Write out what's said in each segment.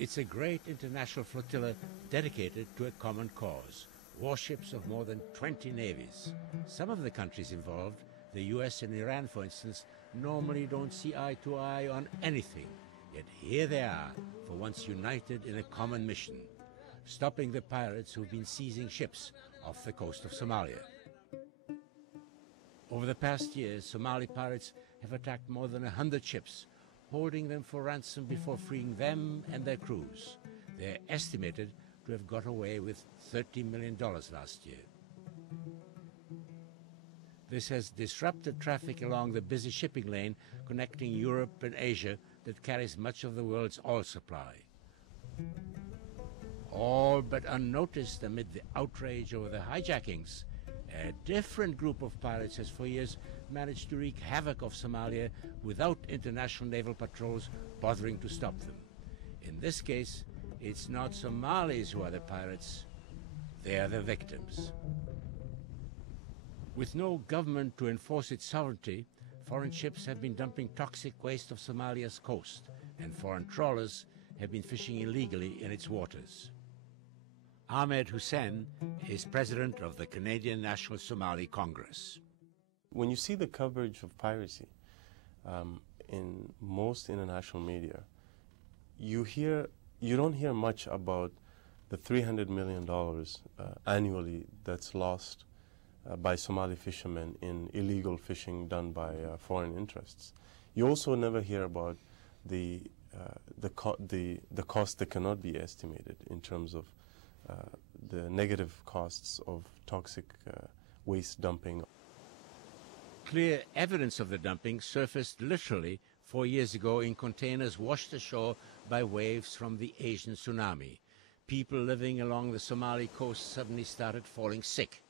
It's a great international flotilla dedicated to a common cause. Warships of more than 20 navies. Some of the countries involved, the US and Iran for instance, normally don't see eye to eye on anything. Yet here they are, for once united in a common mission, stopping the pirates who've been seizing ships off the coast of Somalia. Over the past years, Somali pirates have attacked more than 100 ships, holding them for ransom before freeing them and their crews. They're estimated to have got away with $30 million last year. This has disrupted traffic along the busy shipping lane connecting Europe and Asia that carries much of the world's oil supply. All but unnoticed amid the outrage over the hijackings, a different group of pirates has for years managed to wreak havoc of Somalia without international naval patrols bothering to stop them. In this case, it's not Somalis who are the pirates, they are the victims. With no government to enforce its sovereignty, foreign ships have been dumping toxic waste of Somalia's coast, and foreign trawlers have been fishing illegally in its waters. Ahmed Hussein is president of the Canadian National Somali Congress. When you see the coverage of piracy in most international media, you don't hear much about the $300 million annually that's lost by Somali fishermen in illegal fishing done by foreign interests. You also never hear about the cost that cannot be estimated in terms of the negative costs of toxic waste dumping. Clear evidence of the dumping surfaced literally 4 years ago in containers washed ashore by waves from the Asian tsunami. People living along the Somali coast suddenly started falling sick.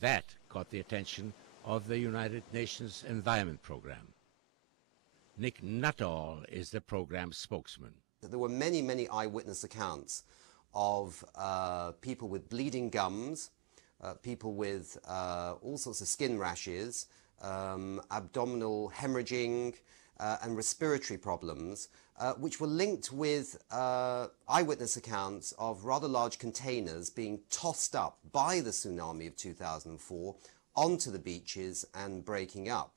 That caught the attention of the United Nations Environment Program. Nick Nuttall is the program's spokesman. There were many, many eyewitness accounts of people with bleeding gums, people with all sorts of skin rashes, abdominal hemorrhaging, and respiratory problems, which were linked with eyewitness accounts of rather large containers being tossed up by the tsunami of 2004 onto the beaches and breaking up.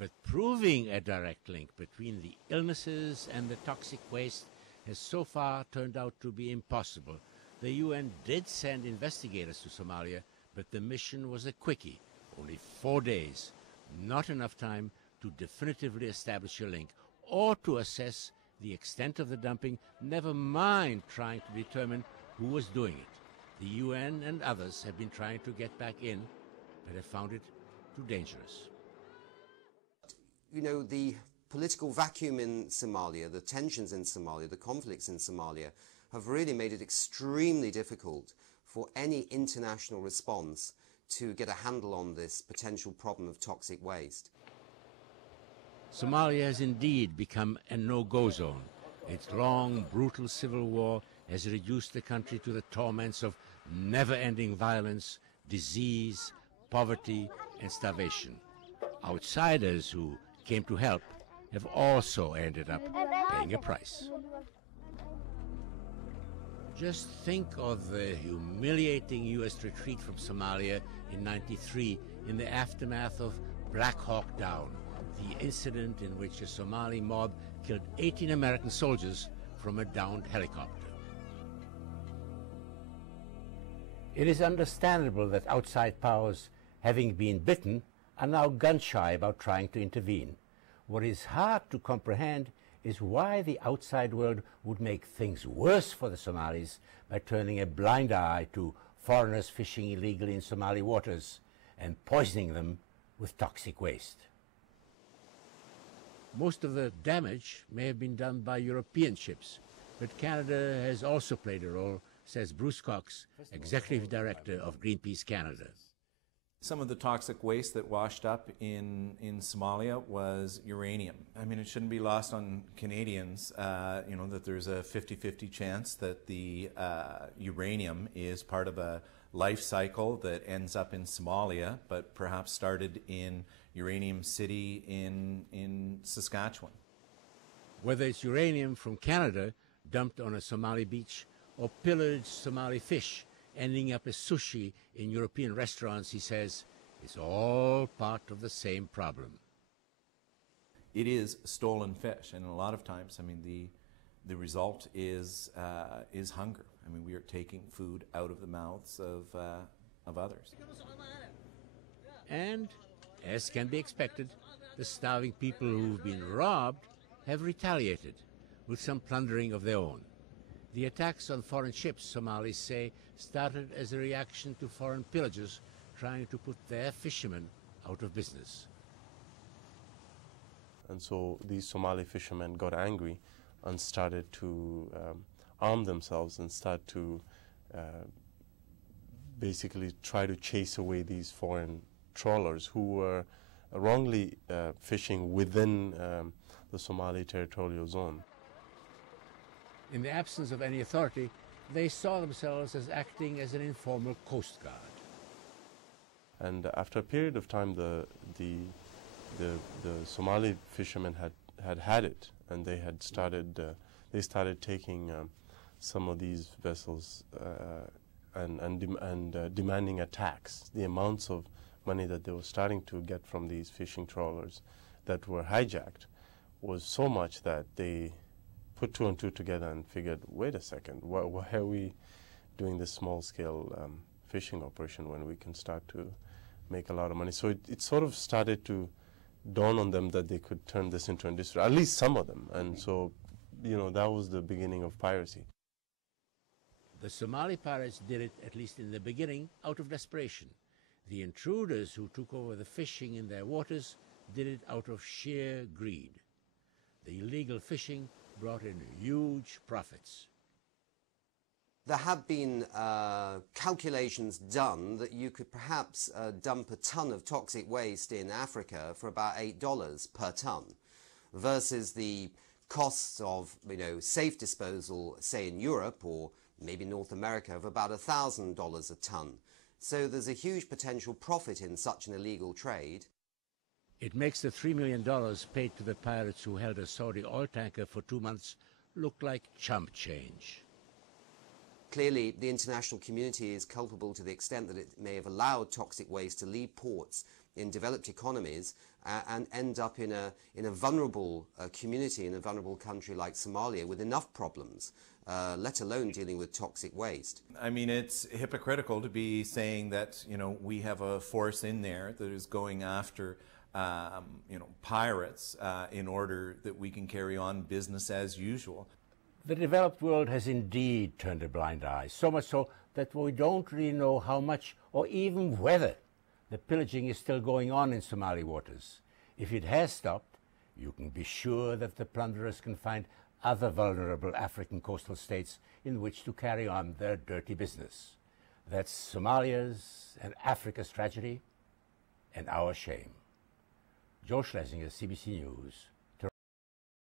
But proving a direct link between the illnesses and the toxic waste has so far turned out to be impossible. The UN did send investigators to Somalia, but the mission was a quickie, only 4 days, not enough time to definitively establish a link or to assess the extent of the dumping, never mind trying to determine who was doing it. The UN and others have been trying to get back in, but have found it too dangerous. You know, the political vacuum in Somalia, the tensions in Somalia, the conflicts in Somalia have really made it extremely difficult for any international response to get a handle on this potential problem of toxic waste. Somalia has indeed become a no-go zone. Its long, brutal civil war has reduced the country to the torments of never-ending violence, disease, poverty, and starvation. Outsiders who came to help have also ended up paying a price. Just think of the humiliating U.S. retreat from Somalia in '93 in the aftermath of Black Hawk Down, the incident in which a Somali mob killed 18 American soldiers from a downed helicopter. It is understandable that outside powers, having been bitten, are now gun-shy about trying to intervene. What is hard to comprehend is why the outside world would make things worse for the Somalis by turning a blind eye to foreigners fishing illegally in Somali waters and poisoning them with toxic waste. Most of the damage may have been done by European ships, but Canada has also played a role, says Bruce Cox, Executive Director of Greenpeace Canada. Some of the toxic waste that washed up in Somalia was uranium. I mean, it shouldn't be lost on Canadians, that there's a 50-50 chance that the uranium is part of a life cycle that ends up in Somalia, but perhaps started in Uranium City in Saskatchewan. Whether it's uranium from Canada dumped on a Somali beach, or pillaged Somali fish, ending up as sushi in European restaurants, he says, is all part of the same problem. It is stolen fish, and a lot of times, I mean, the result is hunger. I mean, we are taking food out of the mouths of others. And, as can be expected, the starving people who've been robbed have retaliated with some plundering of their own. The attacks on foreign ships, Somalis say, started as a reaction to foreign pillagers trying to put their fishermen out of business. And so these Somali fishermen got angry and started to arm themselves and start to basically try to chase away these foreign trawlers who were wrongly fishing within the Somali territorial zone. In the absence of any authority, they saw themselves as acting as an informal coast guard. And after a period of time, the Somali fishermen had it, and they had started taking some of these vessels and demanding a tax. The amounts of money that they were starting to get from these fishing trawlers that were hijacked was so much that they put two and two together and figured, wait a second, why are we doing this small-scale fishing operation when we can start to make a lot of money? So it sort of started to dawn on them that they could turn this into industry, at least some of them. And so, that was the beginning of piracy. The Somali pirates did it, at least in the beginning, out of desperation. The intruders who took over the fishing in their waters did it out of sheer greed. The illegal fishing brought in huge profits. There have been calculations done that you could perhaps dump a ton of toxic waste in Africa for about $8 per ton, versus the costs of safe disposal, say in Europe or maybe North America, of about $1,000 a ton. So there's a huge potential profit in such an illegal trade. It makes the $3 million paid to the pirates who held a Saudi oil tanker for 2 months look like chump change. Clearly, the international community is culpable to the extent that it may have allowed toxic waste to leave ports in developed economies and end up in a vulnerable community, in a vulnerable country like Somalia, with enough problems, let alone dealing with toxic waste. I mean, it's hypocritical to be saying that, we have a force in there that is going after pirates in order that we can carry on business as usual. The developed world has indeed turned a blind eye, so much so that we don't really know how much or even whether the pillaging is still going on in Somali waters. If it has stopped, you can be sure that the plunderers can find other vulnerable African coastal states in which to carry on their dirty business. That's Somalia's and Africa's tragedy and our shame. Joe Schlesinger, CBC News,